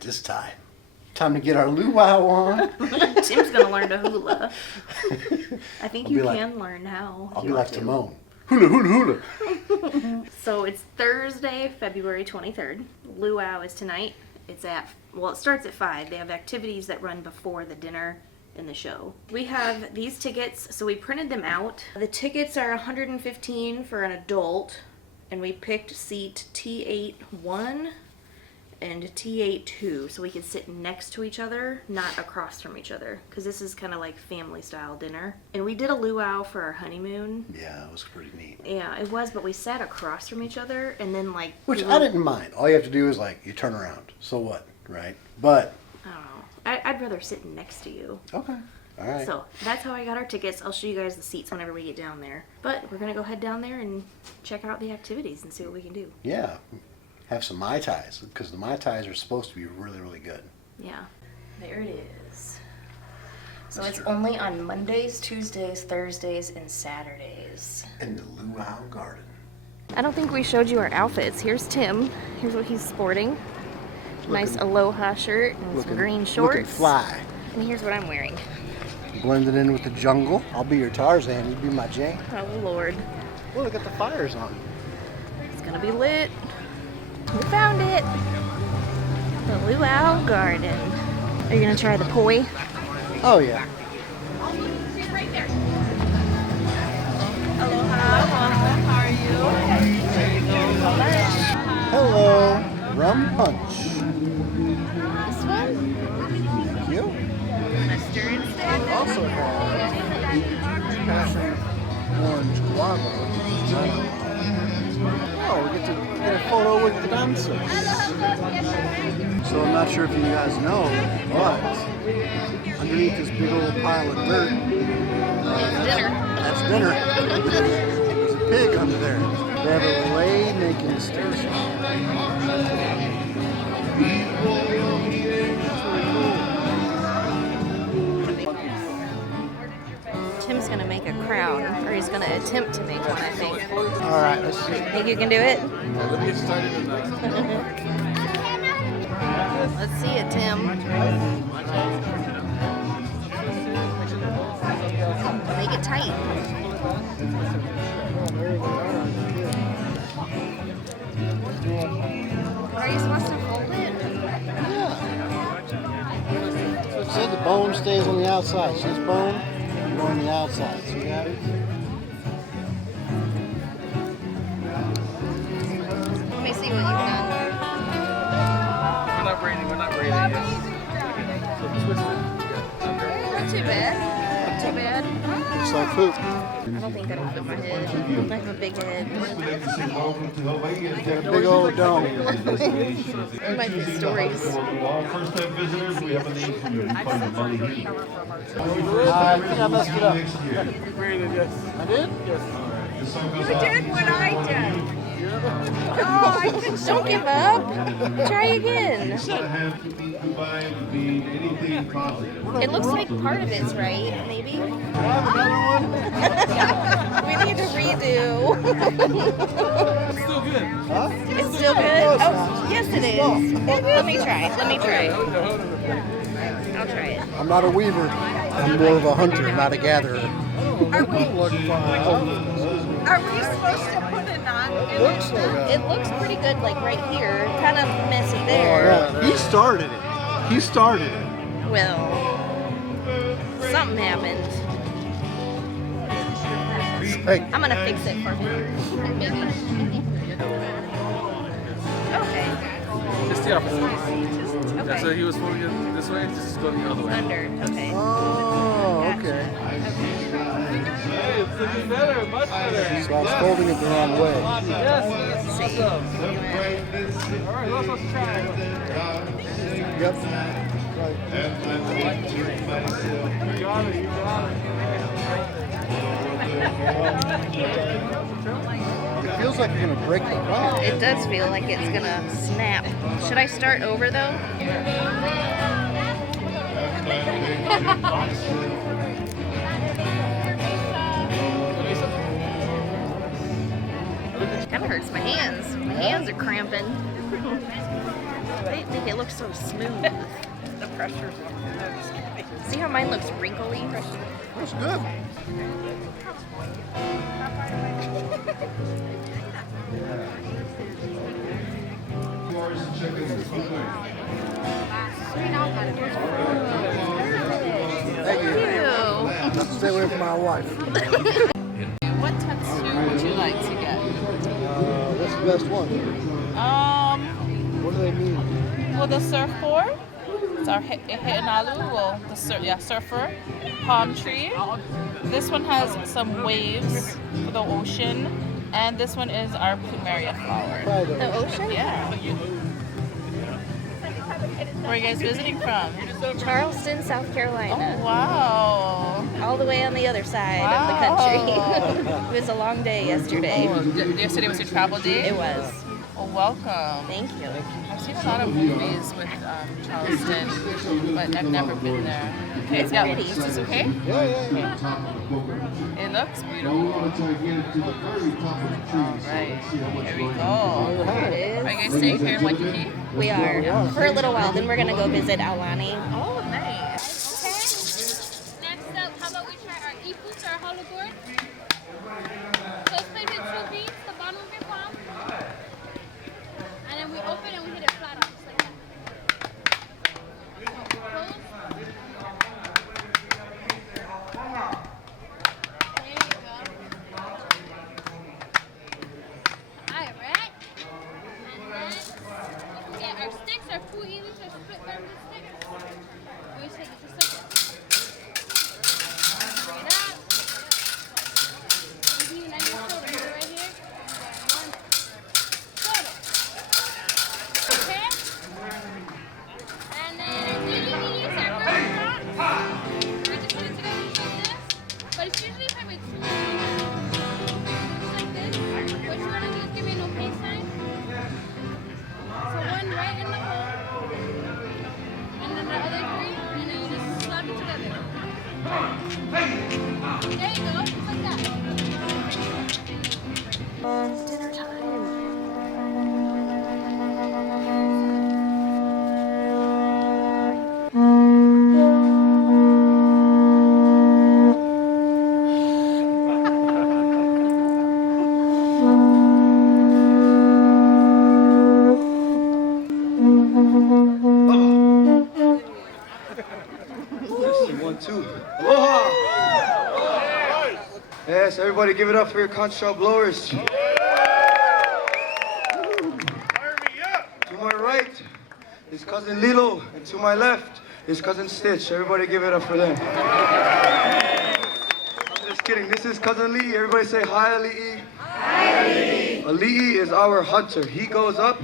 it this time. Time to get our luau on. Tim's gonna learn to hula. I think you can learn how. I'll be like Timon. Hula, hula, hula. So it's Thursday, February 23rd. Luau is tonight. It starts at 5. They have activities that run before the dinner and the show. We have these tickets, so we printed them out. The tickets are $115 for an adult, and we picked seat T8-1 and T8-2, so we could sit next to each other, not across from each other, because this is kind of like family style dinner. And we did a luau for our honeymoon. Yeah, it was pretty neat. Yeah, it was, but we sat across from each other, and then like... Which I didn't mind. All you have to do is like, you turn around. So what, right? But... I don't know. I'd rather sit next to you. Okay. All right. So that's how I got our tickets. I'll show you guys the seats whenever we get down there. But we're going to go head down there and check out the activities and see what we can do. Yeah. Have some Mai Tais, because the Mai Tais are supposed to be really, really good. Yeah. There it is. So it's only on Mondays, Tuesdays, Thursdays, and Saturdays. In the Luau Garden. I don't think we showed you our outfits. Here's Tim. Here's what he's sporting. Nice Aloha shirt and some green shorts. Looking fly. And here's what I'm wearing. Blended in with the jungle. I'll be your Tarzan. You be my Jane. Oh, Lord. Well, look at the fires on. It's going to be lit. We found it. The Luau Garden. Are you going to try the poi? Oh, yeah. She's right there. Aloha. How are you? Hello. Rum punch. This one? Thank you. Mustard instead? Also have passion orange guava. Oh, we get to get a photo with the dancers. So I'm not sure if you guys know, but underneath this big old pile of dirt, Dinner. that's dinner. There's a pig under there. They have a relay making station. Tim's gonna make a crown, or he's gonna attempt to make one, I think. All right, let's see. Think you can do it? Let me get started on that. Let's see it, Tim. Make it tight. Are you supposed to fold it? Yeah. So it said the bone stays on the outside. So this bone, go on the outside. See that? Let me see what you've done. We're not ready yet. So twist it. Not too bad. Not too bad. Looks like poop. I don't think that'll fit my head. I have a big head. Got a big old dome. It might be stories. First time visitors, we have a name for you. You find the money here. I think I messed it up. You graded, yes. I did? Yes. You did what I did. Oh, I did. Don't give up. Try again. Dubai would be anything positive. It looks like part of it's right, maybe. We need to redo. It's still good. Huh? It's still good? Oh, yes it is. Let me try. Let me try. I'll try it. I'm not a weaver. I'm more of a hunter, not a gatherer. Are we supposed to put a knot in it? It looks pretty good, like right here. Kind of messy there. Yeah, he started it. He started it. Well, something happened. Hey, I'm gonna fix it for him. Maybe. Okay. Just the opposite. Okay. So he was folding it this way, just go the other way. Under. Okay. oh, okay. Hey, it's looking better, much better. So I was folding it the wrong way. Yes, awesome. All right, let's try. Yep. You got it, you got it. It feels like you're going to break the rock. It does feel like it's gonna snap. Should I start over though? kind of hurts my hands. My hands are cramping. They make it look so smooth. The pressure's on. See how mine looks wrinkly? Looks good. Thank you. Stay away from my wife. What tattoo would you like to get? What's the best one? What do they mean? Well, the surfboard. It's our He'enalu, well, the surfer. Palm tree. This one has some waves for the ocean. And this one is our plumeria flower. The ocean? Yeah. Where are you guys visiting from? Charleston, South Carolina. Oh, wow. All the way on the other side of the country. It was a long day yesterday. Oh, yesterday was your travel day? It was. Oh, welcome. Thank you. I've seen a lot of movies with Charleston, but I've never been there. Okay, It's yeah, pretty. is this okay? Yeah. It looks beautiful. Alright, here we go. There it Are is. you guys staying here in Waikiki? We are for a little while. Then we're gonna go visit Aulani. Oh, nice. Next up, how about we try our ipus, our hollow board? So it's played with 2 beans, the bottom of your palm. And then we open and we hit it flat on, just like that. Close. There you go. Alright. And then we get our sticks, our pu'a'is, our split bamboo sticks. We take it just like this. Bring it up. You can even shoulder right here. One. Shoulder. Okay? And then our DVDs are very hot. We just put it together just like this. But it's usually played with 2 just like this. What you want to do is give me an okay sign. So one right in the hole. And then the other 3. And then you just slap it together. There you go. Just like that. Dinner time. One, two. Aloha! Yes, everybody give it up for your conch shell blowers. To my right is cousin Lilo, and to my left is cousin Stitch. Everybody give it up for them. I'm just kidding. This is cousin Lee. Everybody say hi, Ali'i. Hi, Ali'i. Ali'i is our hunter. He goes up,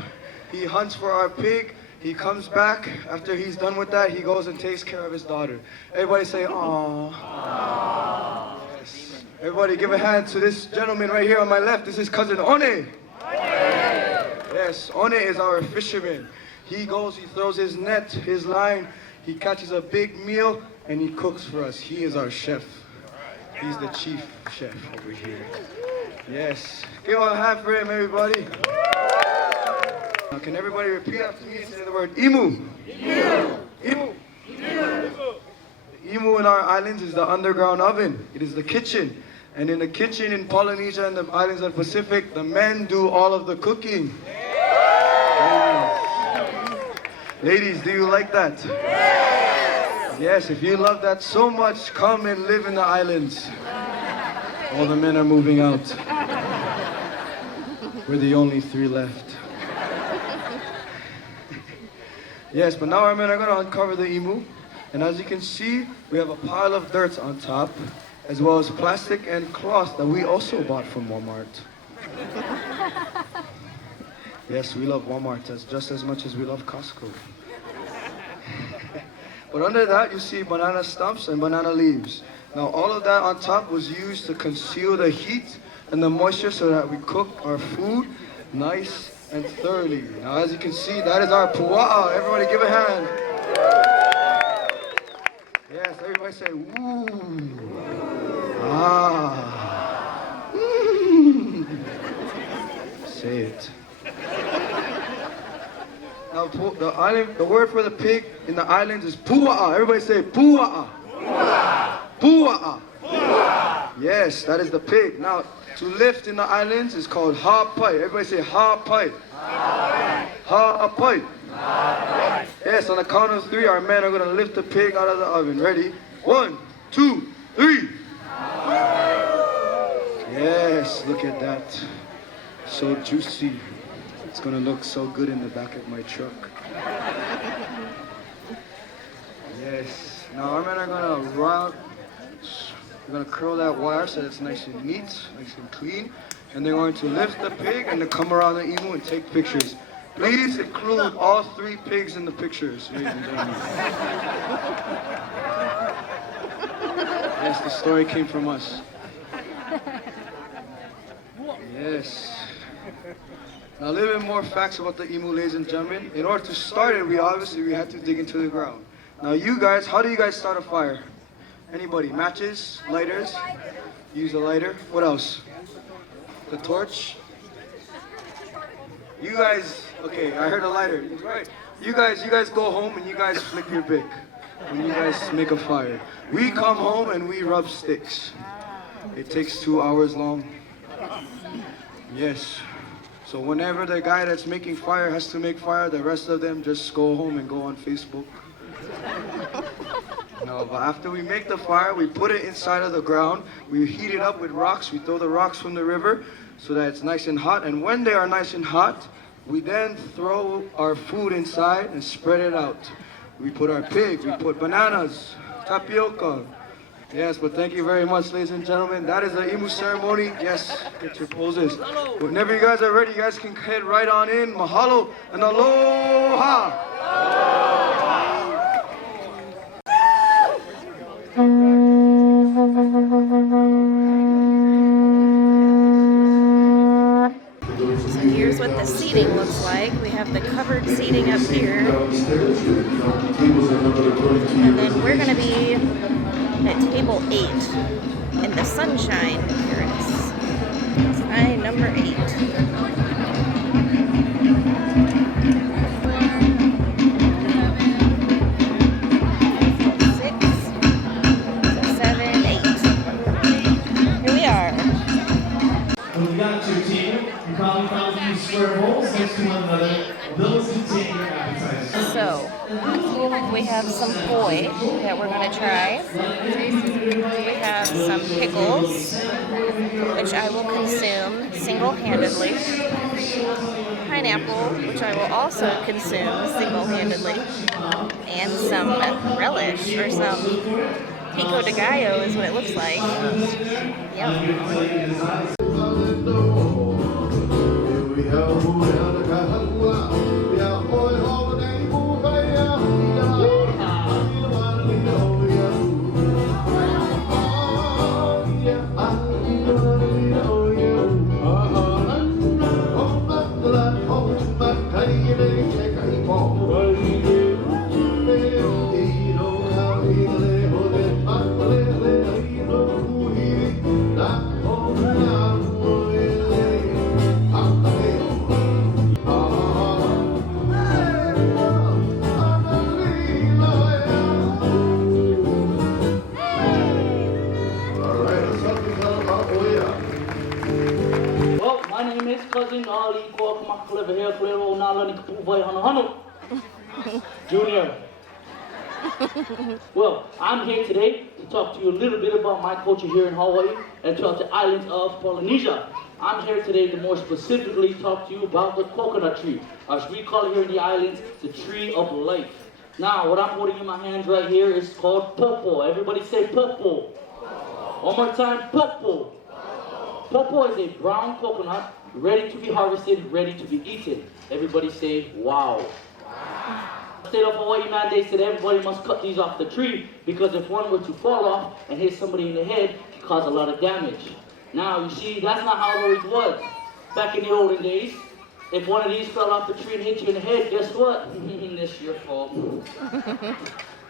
he hunts for our pig. He comes back. After he's done with that, he goes and takes care of his daughter. Everybody say, aww. Yes. Everybody give a hand to this gentleman right here on my left. This is cousin One. Yes, One is our fisherman. He goes, he throws his net, his line, he catches a big meal, and he cooks for us. He is our chef. He's the chief chef over here. Yes. Give a hand for him, everybody. Now, can everybody repeat after me and say the word imu? Imu. Imu. Imu. The imu in our islands is the underground oven. It is the kitchen. And in the kitchen in Polynesia and the islands of the Pacific, the men do all of the cooking. Ladies, do you like that? Yes, if you love that so much, come and live in the islands. All the men are moving out. We're the only 3 left. Yes, but now our men are going to uncover the imu. And as you can see, we have a pile of dirt on top, as well as plastic and cloth that we also bought from Walmart. Yes, we love Walmart just as much as we love Costco. But under that, you see banana stumps and banana leaves. Now, all of that on top was used to conceal the heat and the moisture so that we cook our food nice and thoroughly. Now, as you can see, that is our Pua'a. Everybody give a hand. Yes, everybody say, woo. Ah. Say it. Now, the word for the pig in the islands is Pua'a. Everybody say Pua'a. Pua'a. Yes, that is the pig. Now, to lift in the islands is called ha'pai. Everybody say ha'pai. Ha'pai. Yes, on the count of 3, our men are going to lift the pig out of the oven. Ready? 1, 2, 3. Yes, look at that. So juicy. It's going to look so good in the back of my truck. Yes. Now our men are going to we're going to curl that wire so that it's nice and neat, nice and clean. And they're going to lift the pig and to come around the imu and take pictures. Please include all 3 pigs in the pictures, ladies and gentlemen. Yes, the story came from us. Yes. Now a little bit more facts about the imu, ladies and gentlemen. In order to start it, we had to dig into the ground. Now you guys, how do you guys start a fire? Anybody? Matches? Lighters? Use a lighter. What else? The torch? You guys, okay, I heard a lighter. Right. You guys go home and you guys flick your bick when you guys make a fire. We come home and we rub sticks. It takes 2 hours long. Yes. So whenever the guy that's making fire has to make fire, the rest of them just go home and go on Facebook. No, but after we make the fire, we put it inside of the ground. We heat it up with rocks. We throw the rocks from the river so that it's nice and hot. And when they are nice and hot, we then throw our food inside and spread it out. We put our pig, we put bananas, tapioca. Yes, but thank you very much, ladies and gentlemen. That is the imu ceremony. Yes, get your poses. Whenever you guys are ready, you guys can head right on in. Mahalo and aloha. So here's what the seating looks like. We have the covered seating up here. And then we're going to be at table 8 in the sunshine. Here it is. Sign number 8. 6, 7, 8. Here we are. When you got to your team, you probably found these square holes next to one another. Those contain your appetizers. So, we have some poi that we're going to try. We have some pickles, which I will consume single-handedly. Pineapple, which I will also consume single-handedly. And some relish, or some pico de gallo is what it looks like. Yum. Junior. Well, I'm here today to talk to you a little bit about my culture here in Hawaii and throughout the islands of Polynesia. I'm here today to more specifically talk to you about the coconut tree, as we call it here in the islands, the tree of life. Now, what I'm holding in my hands right here is called popo. Everybody say popo. One more time, popo. Popo is a brown coconut ready to be harvested, ready to be eaten. Everybody say, wow. The state of Hawaii mandates that everybody must cut these off the tree because if one were to fall off and hit somebody in the head, it could cause a lot of damage. Now, you see, that's not how it always was. Back in the olden days, if one of these fell off the tree and hit you in the head, guess what? It's your fault.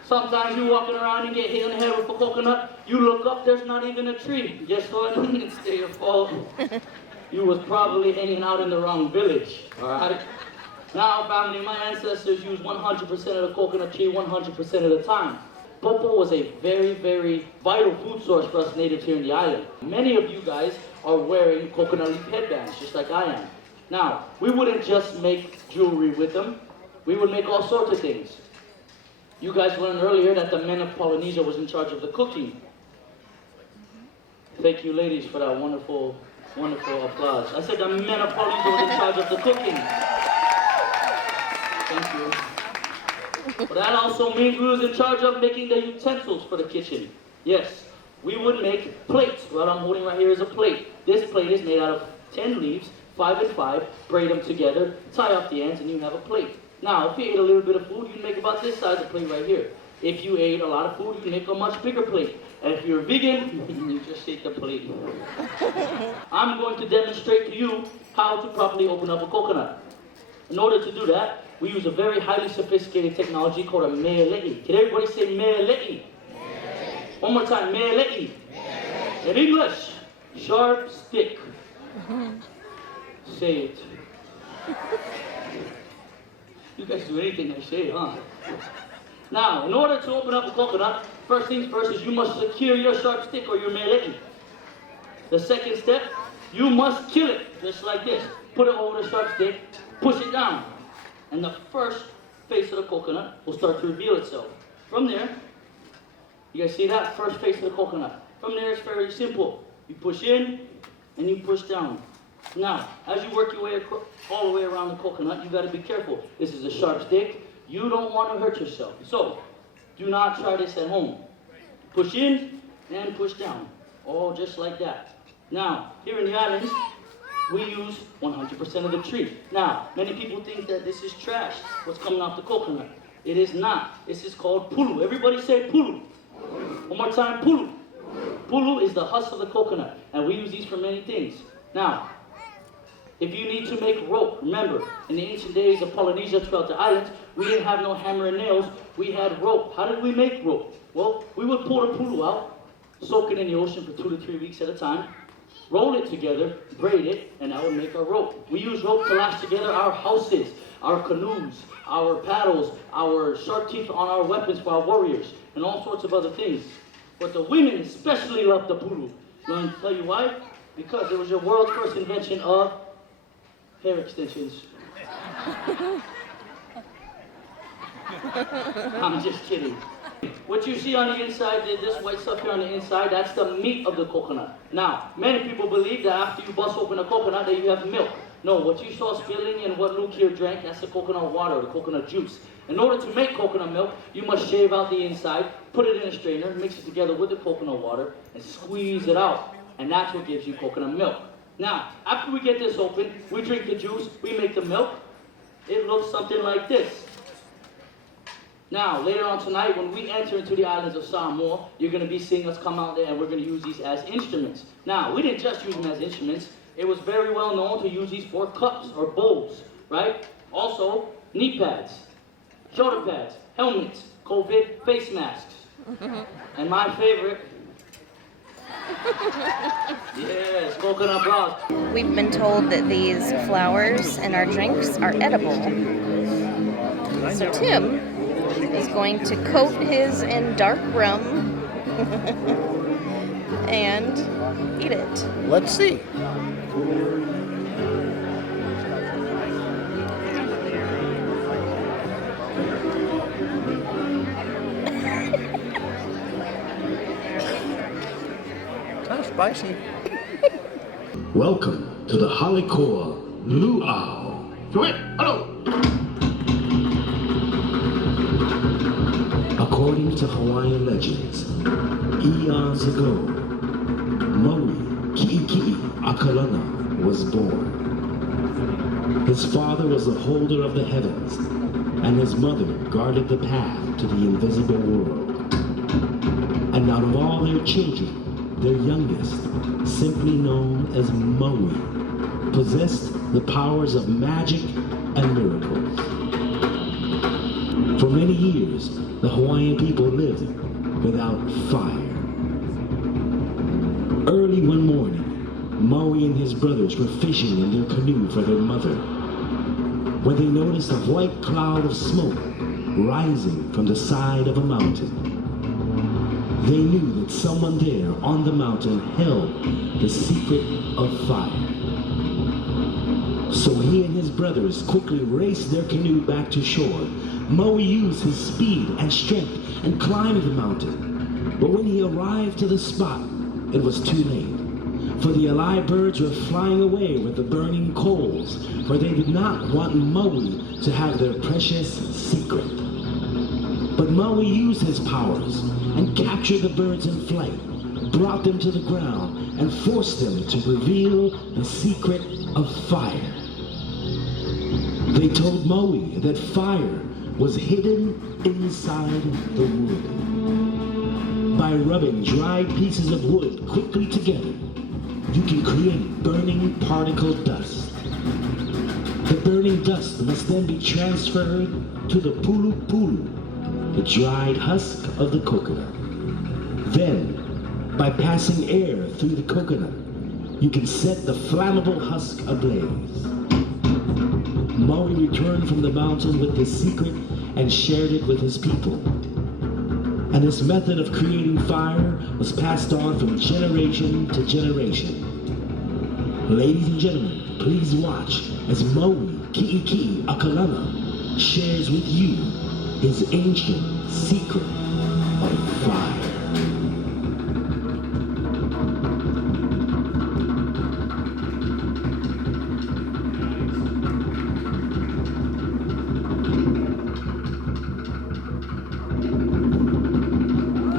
Sometimes you're walking around and get hit in the head with a coconut, you look up, there's not even a tree. Guess what? It's still your fault. you was probably hanging out in the wrong village, all right? Now, family, my ancestors used 100% of the coconut tree 100% of the time. Popo was a very, very vital food source for us natives here in the island. Many of you guys are wearing coconut leaf headbands, just like I am. Now, we wouldn't just make jewelry with them. We would make all sorts of things. You guys learned earlier that the men of Polynesia was in charge of the cooking. Thank you, ladies, for that wonderful, wonderful applause. I said the men of Polynesia was in charge of the cooking. Thank you. But that also means we was in charge of making the utensils for the kitchen. Yes, we would make plates. What I'm holding right here is a plate. This plate is made out of 10 leaves, 5 and 5, braid them together, tie off the ends, and you have a plate. Now, if you ate a little bit of food, you'd make about this size of plate right here. If you ate a lot of food, you'd make a much bigger plate. And if you're vegan, you just ate the plate. I'm going to demonstrate to you how to properly open up a coconut. In order to do that, we use a very highly sophisticated technology called a me'ele'i. Can everybody say me'ele'i? One more time, me'ele'i. In English, sharp stick. Say it. You guys do anything I say, huh? Now, in order to open up a coconut, first things first is you must secure your sharp stick or your me'ele'i. The second step, you must kill it, just like this. Put it over the sharp stick, push it down, and the first face of the coconut will start to reveal itself. From there, you guys see that? First face of the coconut. From there, it's very simple. You push in, and you push down. Now, as you work your way all the way around the coconut, you got to be careful. This is a sharp stick. You don't want to hurt yourself. So, do not try this at home. Push in and push down. All just like that. Now, here in the islands, we use 100% of the tree. Now, many people think that this is trash, what's coming off the coconut. It is not. This is called pulu. Everybody say pulu. One more time, pulu. Pulu is the husk of the coconut, and we use these for many things. Now, if you need to make rope, remember, in the ancient days of Polynesia throughout the islands, we didn't have no hammer and nails, we had rope. How did we make rope? Well, we would pull the pulu out, soak it in the ocean for 2 to 3 weeks at a time, roll it together, braid it, and that would make our rope. We use rope to lash together our houses, our canoes, our paddles, our sharp teeth on our weapons for our warriors, and all sorts of other things. But the women especially loved the pulu. You want to tell you why? Because it was your world's first invention of hair extensions. I'm just kidding. What you see on the inside, this white stuff here on the inside, that's the meat of the coconut. Now, many people believe that after you bust open a coconut that you have milk. No, what you saw spilling and what Luke here drank, that's the coconut water, the coconut juice. In order to make coconut milk, you must shave out the inside, put it in a strainer, mix it together with the coconut water, and squeeze it out. And that's what gives you coconut milk. Now, after we get this open, we drink the juice, we make the milk. It looks something like this. Now, later on tonight, when we enter into the islands of Samoa, you're going to be seeing us come out there and we're going to use these as instruments. Now, we didn't just use them as instruments. It was very well known to use these for cups or bowls, right? Also, knee pads, shoulder pads, helmets, COVID face masks. And my favorite, yes, coconut bras. We've been told that these flowers and our drinks are edible. So Tim is going to coat his in dark rum and eat it. Let's see. Kind of spicy. Welcome to the Hale Koa Luau. Hello. According to Hawaiian legends, eons ago, Maui Ki'iki'i Akalana was born. His father was the holder of the heavens, and his mother guarded the path to the invisible world. And out of all their children, their youngest, simply known as Maui, possessed the powers of magic and miracles. For many years, the Hawaiian people lived without fire. Early one morning, Maui and his brothers were fishing in their canoe for their mother when they noticed a white cloud of smoke rising from the side of a mountain. They knew that someone there on the mountain held the secret of fire. So he and his brothers quickly raced their canoe back to shore. Maui used his speed and strength and climbed the mountain. But when he arrived to the spot, it was too late. For the alive birds were flying away with the burning coals, for they did not want Maui to have their precious secret. But Maui used his powers and captured the birds in flight, brought them to the ground, and forced them to reveal the secret of fire. They told Maui that fire was hidden inside the wood. By rubbing dried pieces of wood quickly together, you can create burning particle dust. The burning dust must then be transferred to the pulu pulu, the dried husk of the coconut. Then, by passing air through the coconut, you can set the flammable husk ablaze. Maui returned from the mountain with this secret and shared it with his people. And this method of creating fire was passed on from generation to generation. Ladies and gentlemen, please watch as Maui Ki'iki Akalana shares with you his ancient secret of fire.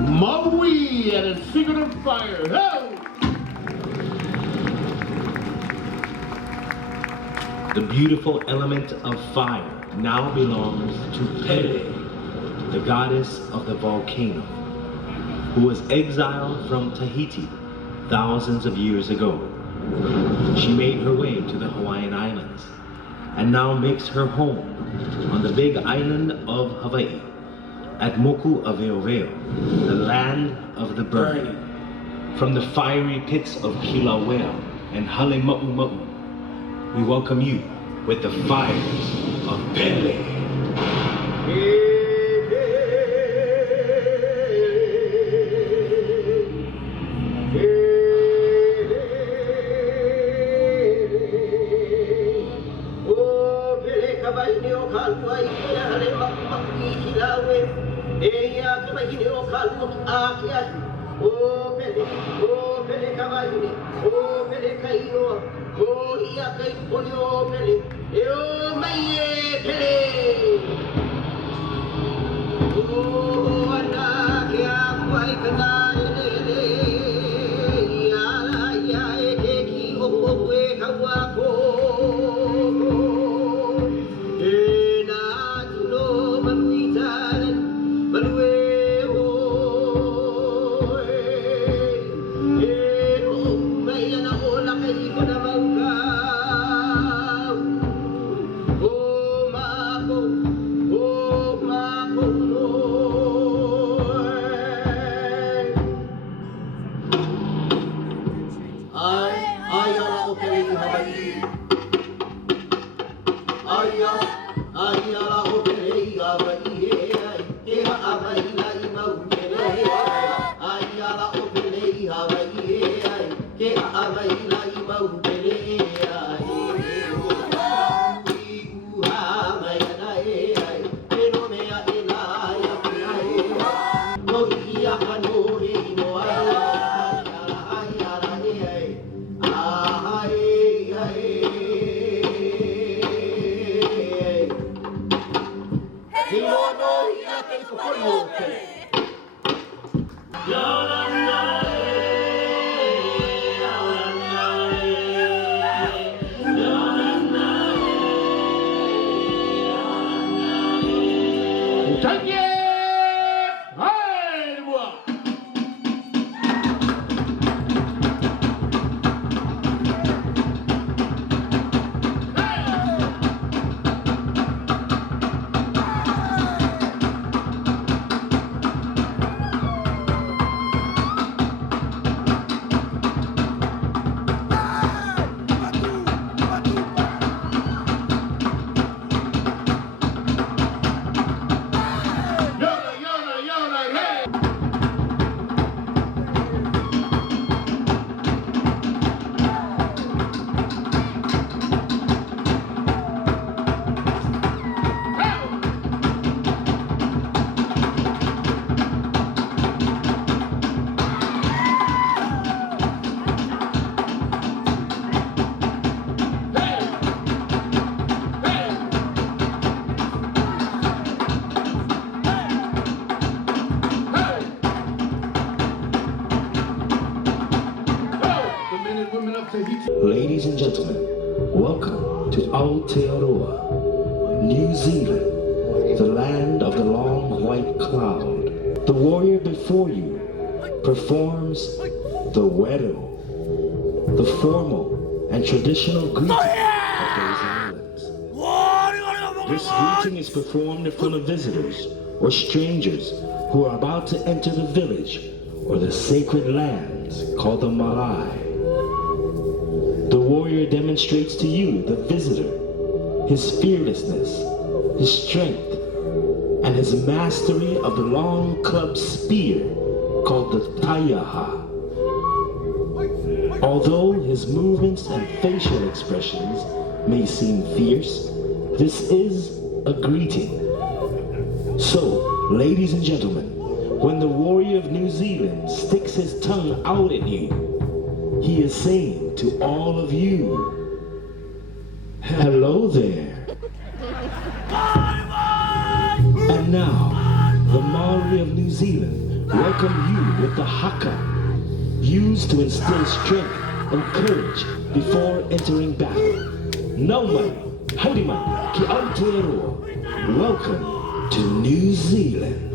Maui and its secret of fire. Ho! The beautiful element of fire now belongs to Pele, the goddess of the volcano, who was exiled from Tahiti thousands of years ago. She made her way to the Hawaiian Islands and now makes her home on the big island of Hawaii at Moku Aveoveo, the land of the burning. From the fiery pits of Kilauea and Halema'uma'u, we welcome you with the fires of Pele. Aotearoa, New Zealand, the land of the long white cloud. The warrior before you performs the wedding, the formal and traditional greeting of those islands. This greeting is performed in front of visitors or strangers who are about to enter the village or the sacred lands called the marae. The warrior demonstrates to you, the visitor, his fearlessness, his strength, and his mastery of the long club spear called the taiaha. Although his movements and facial expressions may seem fierce, this is a greeting. So, ladies and gentlemen, when the warrior of New Zealand sticks his tongue out at you, he is saying to all of you, hello there. And now, the Maori of New Zealand welcome you with the haka, used to instill strength and courage before entering battle. Now, howdy man, ki Aotearoa. Welcome to New Zealand.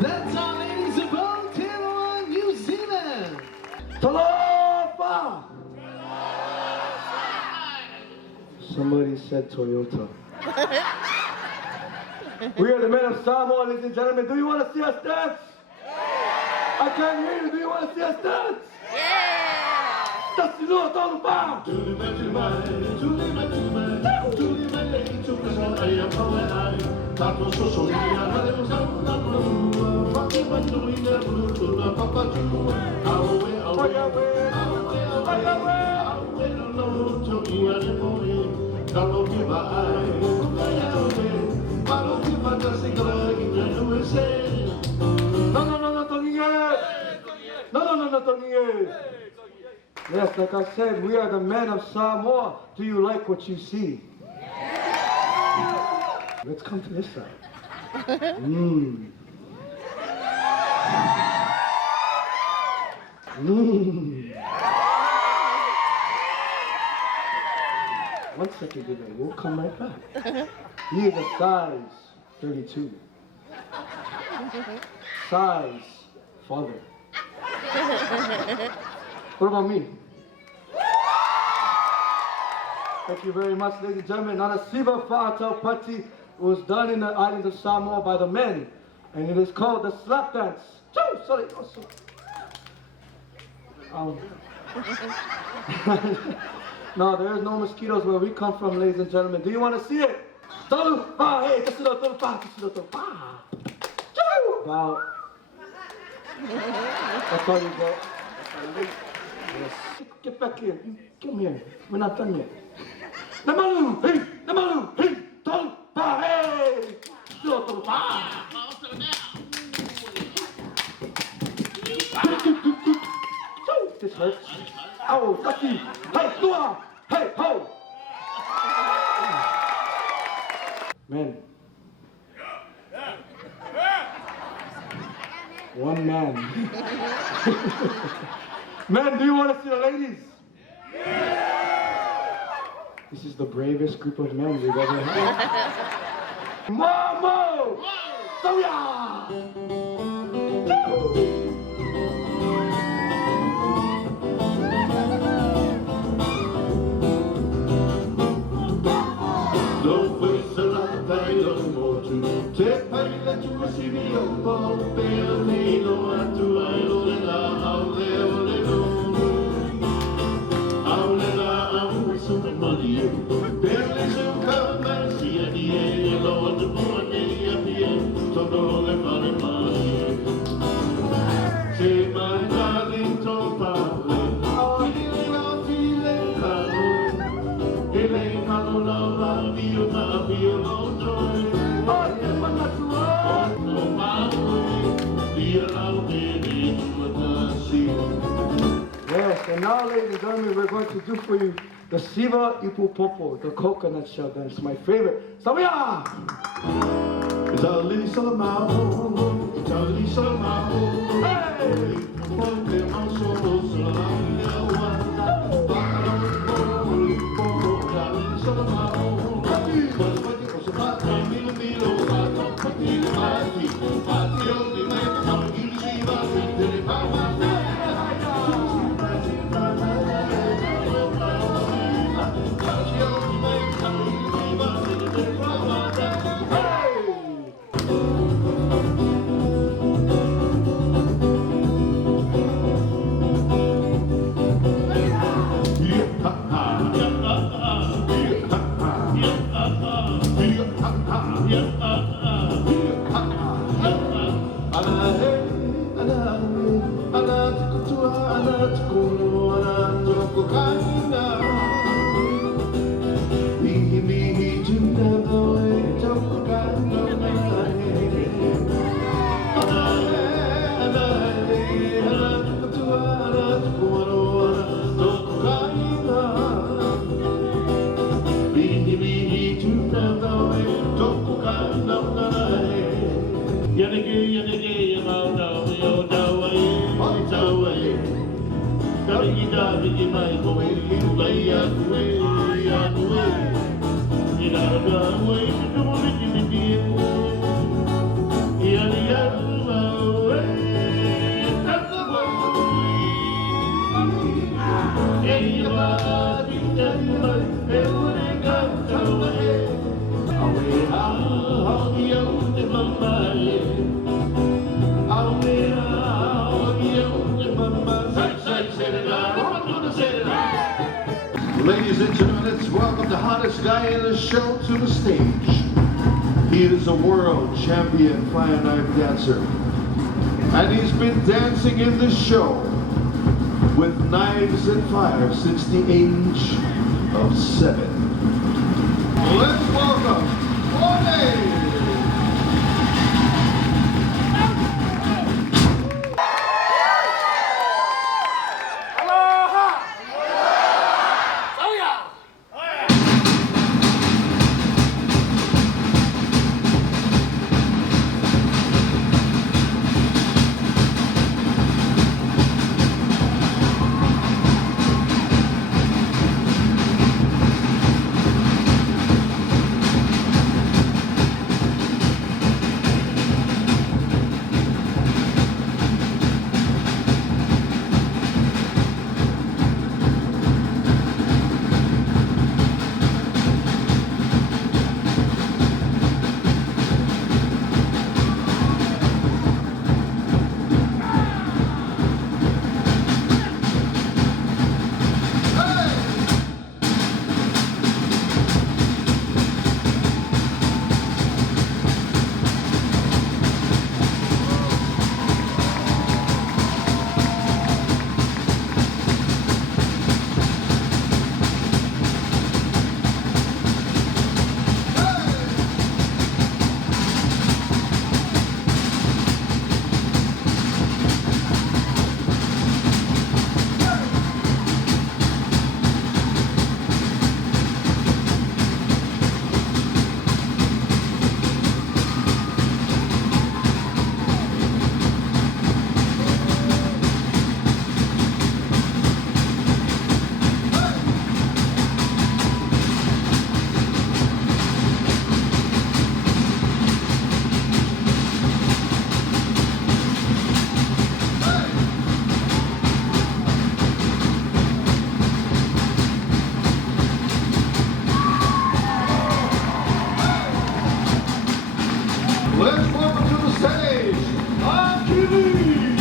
That's our ladies of Aotearoa, New Zealand. Talofa! Somebody said Toyota. We are the men of Samoa, ladies and gentlemen. Do you want to see us dance? I can't hear you. Do you want to see us dance? Yes, like I said, we are the men of Samoa. Do you like what you see? Let's come to this side. One second, baby. We'll come right back. He is a size 32. Size father. What about me? Thank you very much, ladies and gentlemen. Nanasiba Fa'atau Pati was done in the island of Samoa by the men, and it is called the slap dance. Sorry. No, there is no mosquitoes where we come from, ladies and gentlemen. Do you want to see it? Wow. That's all you got. Yes. Get back here. Come here. We're not done yet. Namalu, hey, Tolpa, hey, Tolpa. This hurts. Ow, Taki. Hey, Luau. Hey, ho. Men, One man. Men, do you want to see the ladies? This is the bravest group of men we've ever had. Mamo! Soya! Don't waste a lot, I don't want to. Take my let you see me on board. Bear me, no, I do, I don't know how they I'll never some money. Barely some come and see at the end. Lord, the morning at the end. So don't let money. Say, my darling, don't follow. Oh, you are feeling calm. It ain't calm, love, I'll be alone, joy. Oh, yeah, but not to run. Oh, my way. Be allowed in what I see. Yes, and now, ladies and gentlemen, we're going to do for you the Siva Ipu Popo, the coconut shell dance, my favorite. Samoa! It's a little salamao, it's a little salamao. Hey! Ladies and gentlemen, let's welcome the hottest guy in the show to the stage. He is a world champion flying knife dancer. And he's been dancing in the show with knives and fire since the age of 7. Let's welcome Pua'a! Let's welcome to the stage, Akili.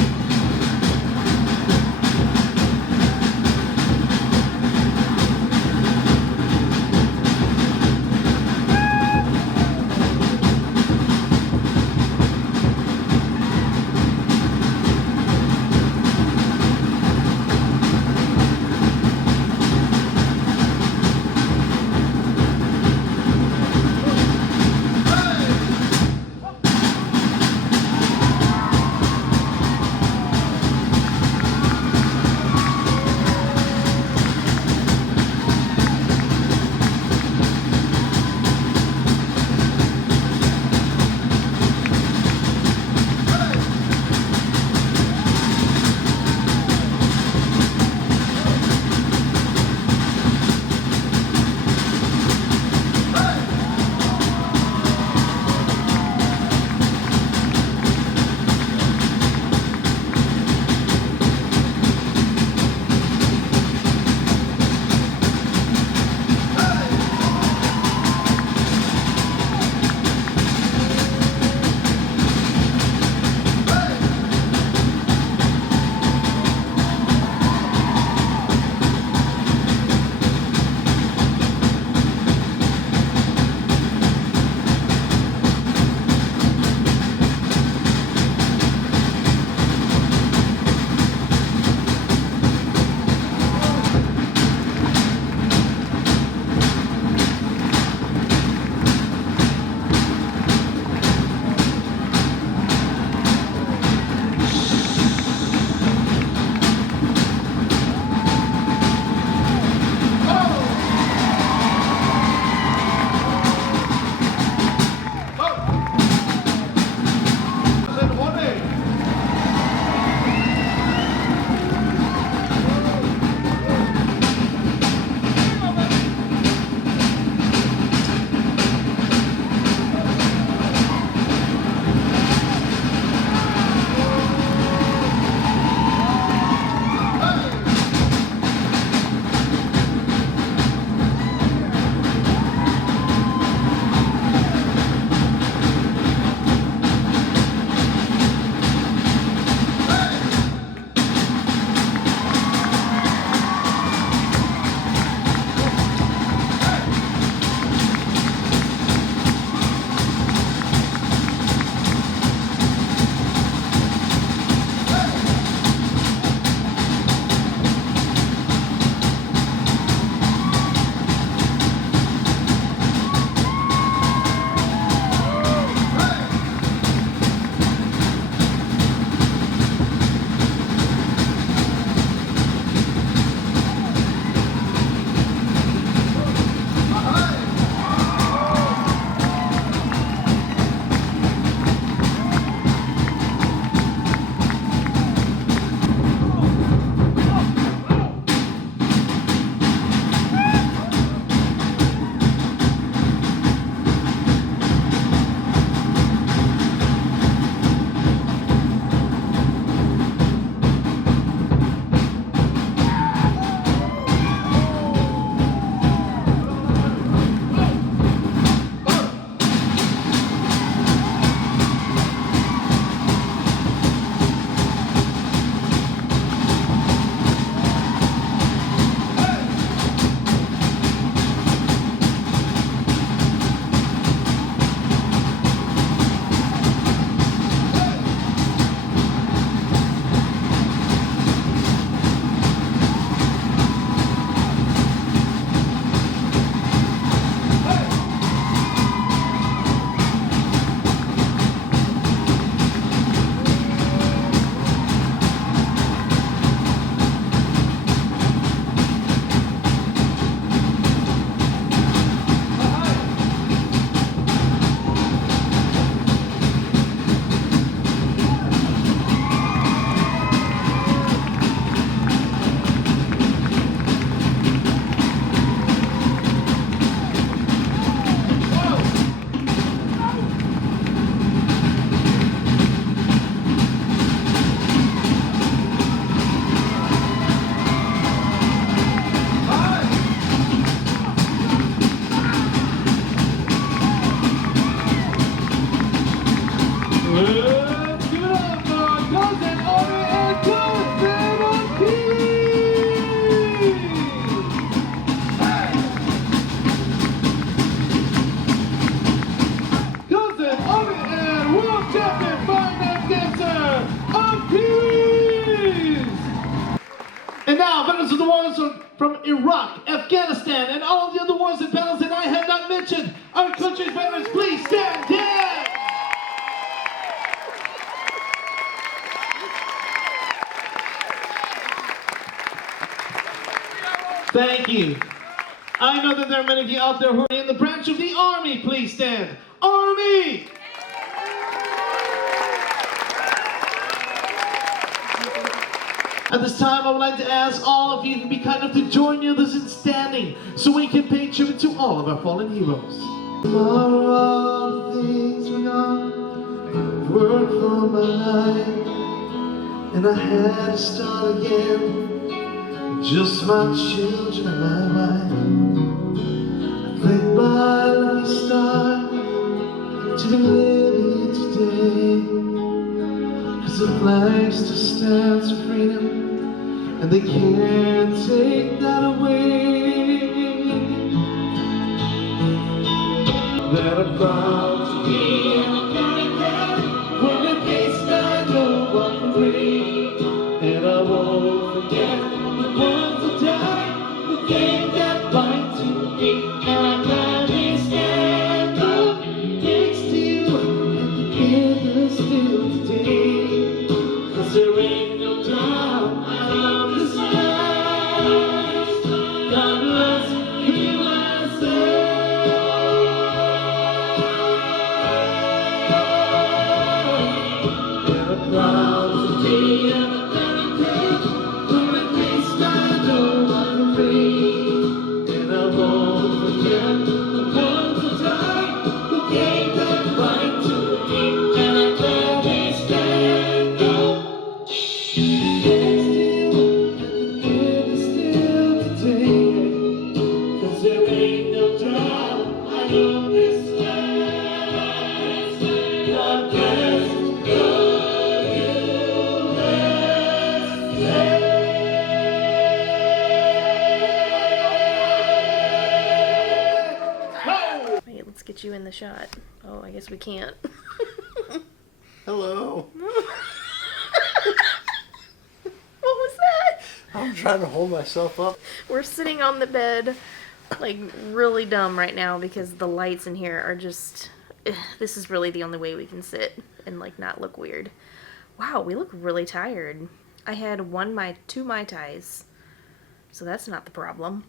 Let's give it up for our cousin Ori and cousin Cousin Ori and world champion five-man dancer Achilles! And now, members of the warriors from Iraq, Afghanistan, and all of the other wars and battles that I have not mentioned, our country's veterans, please stand down! Thank you. I know that there are many of you out there who are in the branch of the Army. Please stand. Army! At this time, I would like to ask all of you to be kind enough to join the others in standing so we can pay tribute to all of our fallen heroes. Tomorrow, all the things were gone, work for my life, and I had to start again. Just my children and my wife. I played by lucky star to be living today. Cause the flag still stands for freedom, and they can't take that away. That I'm proud to be an American, when the peace I don't walk away, and I won't forget the ones who died, who gave that fight to me, and I gladly stand up next to you, and together still today, 'cause there ain't no doubt I love this life. God bless USA. And I'm proud to be an American, when at least I know I'm free, and I won't forget the ones who died, who gave that right to me, and I gladly stand up next to you, and still today, 'cause there ain't no doubt I love this land. God bless Wait, let's get you in the shot. Oh, I guess we can't. Hello. What was that? I'm trying to hold myself up. We're sitting on the bed, like, really dumb right now because the lights in here are just... This is really the only way we can sit and, like, not look weird. Wow, we look really tired. I had two Mai Tais, so that's not the problem.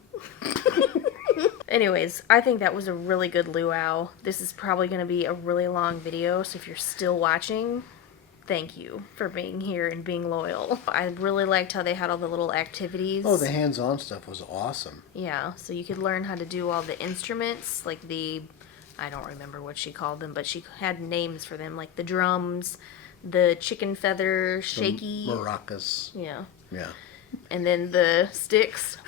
Anyways, I think that was a really good luau. This is probably going to be a really long video, so if you're still watching, thank you for being here and being loyal. I really liked how they had all the little activities. Oh, the hands-on stuff was awesome. Yeah, so you could learn how to do all the instruments, like I don't remember what she called them, but she had names for them, like the drums, the chicken feather shaky. The maracas. Yeah. Yeah. And then the sticks.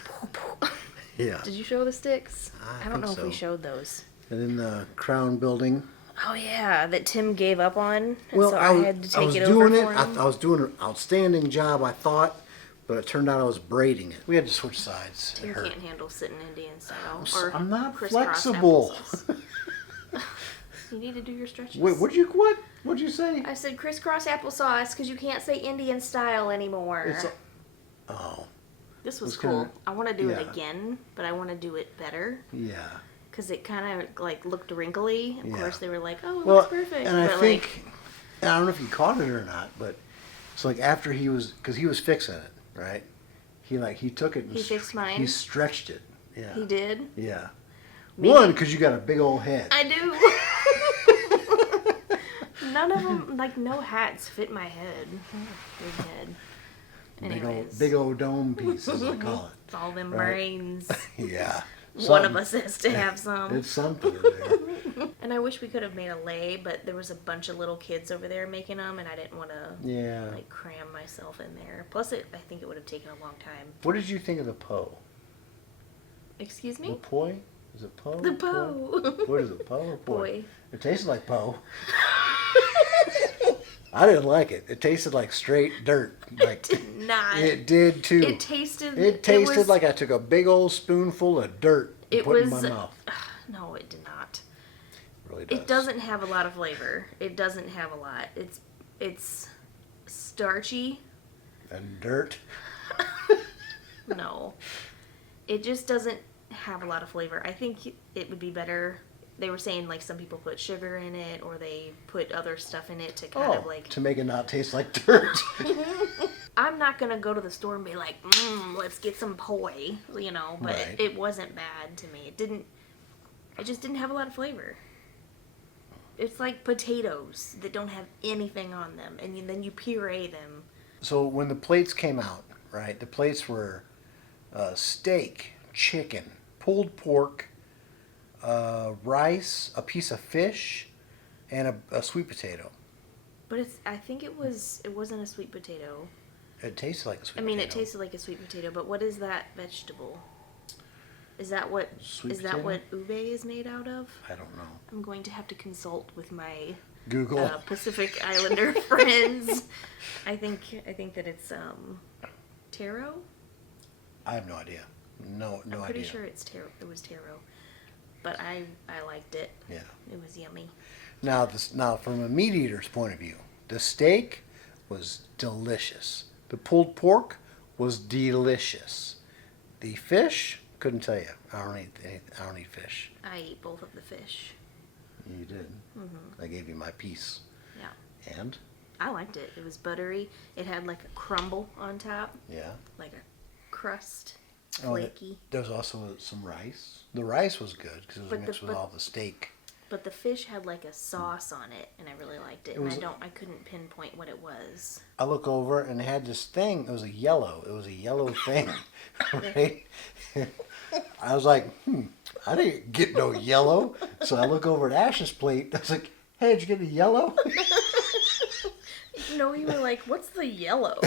Yeah. Did you show the sticks? I don't know think if we so. showed those. And then the crown building. Oh yeah, that Tim gave up on, and Well, so I had to take it over doing for it. him. I was doing an outstanding job, I thought, but it turned out I was braiding it. We had to switch sides. It Tim hurt. can't handle sitting Indian style. I'm not crisscross flexible. applesauce. You need to do your stretches. Wait, what'd you say? I said crisscross applesauce because you can't say Indian style anymore. This was cool. kinda- I want to do it yeah. again, but I want to do it better Yeah. because it kind of like looked wrinkly. Of Yeah. course, they were like, "Oh, it Well, looks perfect," and I but think, and I don't know if you caught it or not, but it's like after because he was fixing it, right? He took it and He fixed mine? He stretched it. Yeah. he did. Yeah. Maybe- One, because you got a big old head. I do. None of them, like, no hats fit my head. Big head. Anyways. Big old dome piece, as I call it. All them Right. brains. Yeah. One of us has to have some. It's something in there. And I wish we could have made a lei, but there was a bunch of little kids over there making them, and I didn't want to Yeah. like cram myself in there. Plus, I think it would have taken a long time. What did you think of the po? Excuse The me? poi? Is it po? The po. What is it, po or poi? Poi. It tastes like po. I didn't like it. It tasted like straight dirt. Like, Did not. it did too. It tasted. It tasted was, like I took a big old spoonful of dirt and It put it in was. my mouth. No, it did not. It really does. It doesn't have a lot of flavor. It doesn't have a lot. It's starchy. And dirt. No, it just doesn't have a lot of flavor. I think it would be better. They were saying like some people put sugar in it or they put other stuff in it to kind of like to make it not taste like dirt. I'm not gonna go to the store and be like, let's get some poi, you know. But Right. it wasn't bad to me. It just didn't have a lot of flavor. It's like potatoes that don't have anything on them, and then you puree them. So when the plates came out, right? The plates were steak, chicken, pulled pork, rice, a piece of fish, and a sweet potato. But I think it wasn't a sweet potato. It tasted like a sweet I mean, potato. it tasted like a sweet potato, but what is that vegetable? Is that what Sweet that potato? what ube is made out of? I don't know. I'm going to have to consult with my Google. Pacific Islander friends. I think that it's taro. I have no idea. No I'm idea. pretty sure it's taro. It was taro, but I liked it. Yeah. It was yummy. Now from a meat eater's point of view, the steak was delicious. The pulled pork was delicious. The fish, couldn't tell you. I don't eat fish. I ate both of the fish. You did. Mm-hmm. I gave you my piece. Yeah. And? I liked it. It was buttery. It had like a crumble on top. Yeah. Like a crust. Oh, Flaky. there was also some rice. The rice was good because it was mixed with all the steak. But the fish had like a sauce on it, and I really liked it. I couldn't pinpoint what it was. I look over and it had this thing. It was a yellow thing, right? I was like, I didn't get no yellow. So I look over at Ash's plate. I was like, hey, did you get a yellow? No, you were like, what's the yellow?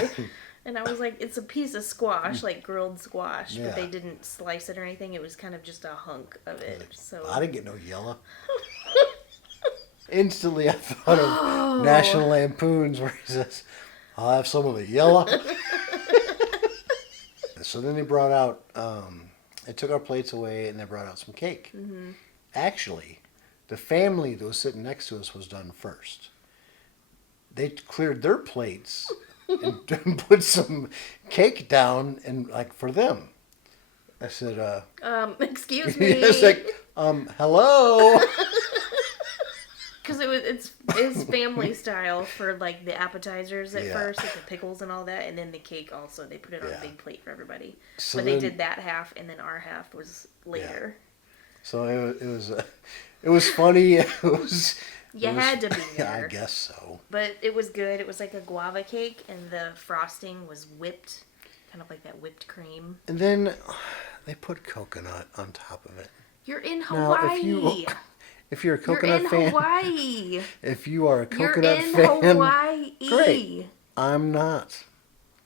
And I was like, it's a piece of squash, like grilled squash, Yeah. but they didn't slice it or anything. It was kind of just a hunk of it. So I didn't get no yellow. Instantly, I thought of National Lampoons where he says, I'll have some of the yellow. So then they brought out, they took our plates away and they brought out some cake. Mm-hmm. Actually, the family that was sitting next to us was done first. They cleared their plates and put some cake down and like for them. I said, excuse me. It's like, hello. Because it's family style for like the appetizers at Yeah. first, like the pickles and all that, and then the cake also. They put it on Yeah. a big plate for everybody. So but they then- did that half, and then our half was later. So it was funny. You had to be Yeah, I there. guess so. But it was good. It was like a guava cake, and the frosting was whipped, kind of like that whipped cream. And then they put coconut on top of it. You're in Now, Hawaii. if you're a coconut You're in fan, Hawaii. if you are a You're coconut in fan, Hawaii. great. I'm not.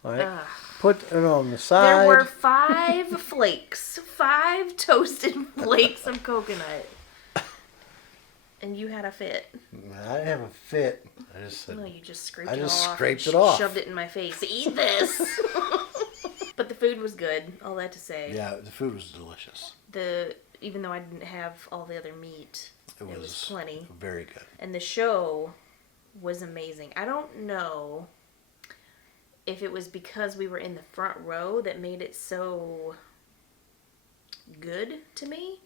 All right. Ugh. Put it on the side. There were 5 flakes, 5 toasted flakes of coconut. And you had a fit. I didn't have a fit. I just said, No, you just scraped I it just off. scraped and it off. Shoved it in my face. Eat this. But the food was good. All that to say. yeah, the food was delicious. Even though I didn't have all the other meat, It was was plenty. very good. And the show was amazing. I don't know if it was because we were in the front row that made it so good to me,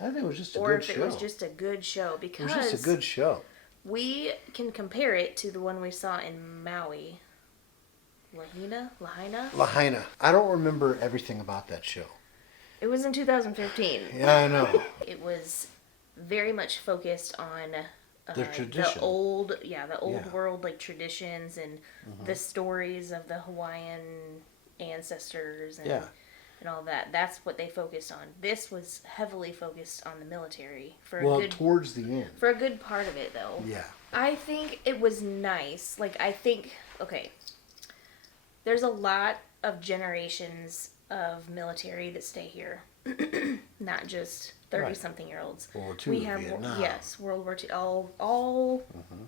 I think it was just a or good if show. it was just a good show, It because was just a good show. we can compare it to the one we saw in Maui. Lahaina? Lahaina. I don't remember everything about that show. It was in 2015. Yeah, I know. It was very much focused on The tradition. the old Yeah. world like traditions and the stories of the Hawaiian ancestors and Yeah. and all that. That's what they focused on. This was heavily focused on the military for Well, a good towards the end. for a good part of it though. Yeah. I think it was nice. Like okay. There's a lot of generations of military that stay here. Not just 30-something-year-olds. World War II, We have Vietnam. yes, World War II, all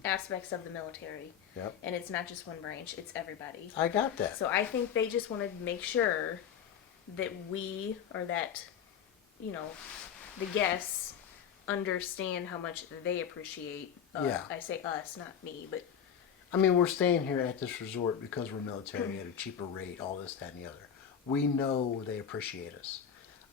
aspects of the military. Yep. And it's not just one branch; it's everybody. I got that. So I think they just wanted to make sure that the guests understand how much they appreciate. Yeah. I say us, not me, but I mean, we're staying here at this resort because we're military at a cheaper rate, all this, that, and the other. We know they appreciate us.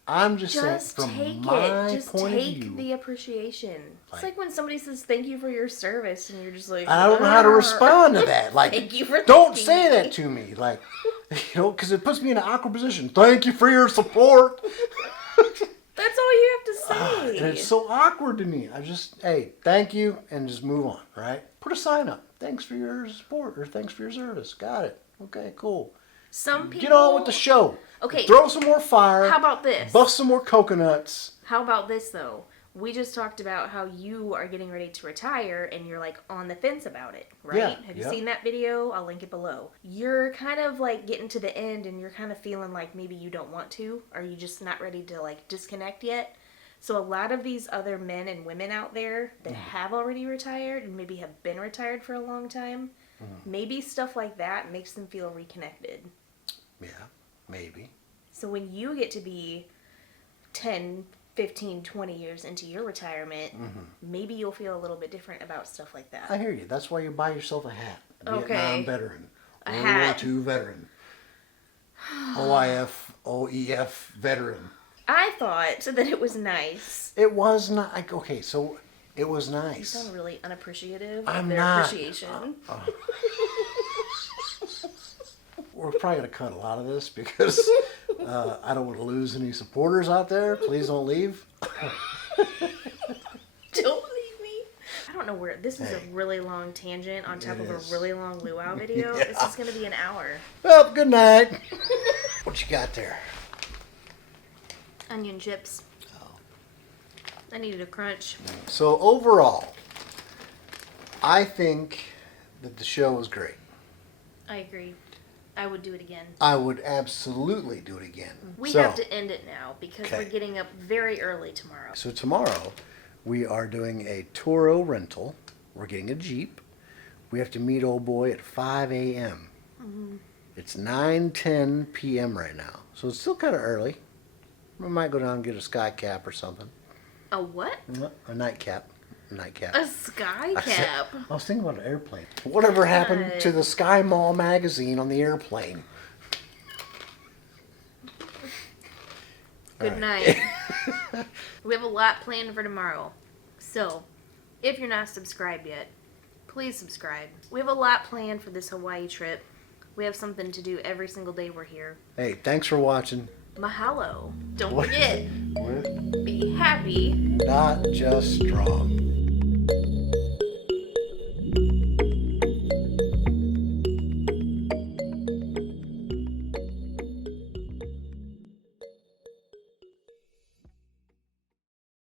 I'm just saying, from my Just point of take view, the appreciation. It's like when somebody says thank you for your service, and you're just like, I don't know how to respond to that. Like, thank you for don't thanking say me. that to me. Like, because it puts me in an awkward position. Thank you for your support. That's all you have to say. And it's so awkward to me. I just, hey, thank you, and just move on, right? Put a sign up. Thanks for your support, or thanks for your service. Got it. Okay, cool. Some people Get on with the show. Okay. Throw some more fire. How about this? Bust some more coconuts. How about this though? We just talked about how you are getting ready to retire and you're like on the fence about it, right? Yeah, Have you yep. seen that video? I'll link it below. You're kind of like getting to the end and you're kind of feeling like maybe you don't want to. Are you just not ready to like disconnect yet? So a lot of these other men and women out there that have already retired and maybe have been retired for a long time, maybe stuff like that makes them feel reconnected. Yeah, maybe. So when you get to be 10, 15, 20 years into your retirement, maybe you'll feel a little bit different about stuff like that. I hear you. That's why you buy yourself a hat. A Okay. Vietnam veteran. A World hat. War II veteran. OEF veteran. I thought that it was nice. It was not. Like, okay, so it was You nice. sound really unappreciative I'm of their not. appreciation. We're probably going to cut a lot of this because I don't want to lose any supporters out there. Please don't leave. Don't leave me. I don't know where. This is Hey. a really long tangent on top It of a is. really long luau video. Yeah. This is going to be an hour. Well, good night. What you got there? Onion chips. I needed a crunch. So overall, I think that the show was great. I agree. I would do it again. I would absolutely do it again. We So- have to end it now because Okay. we're getting up very early tomorrow. So tomorrow, we are doing a Toro rental. We're getting a Jeep. We have to meet old boy at 5 a.m. It's 9:10 p.m. right now. So it's still kind of early. We might go down and get a sky cap or something. A what? A nightcap. Nightcap. A sky cap. I was thinking about an airplane. Whatever happened to the Sky Mall magazine on the airplane? Good night. We have a lot planned for tomorrow. So, if you're not subscribed yet, please subscribe. We have a lot planned for this Hawaii trip. We have something to do every single day we're here. Hey, thanks for watching. Mahalo. Don't What? forget, We're be happy. not just strong.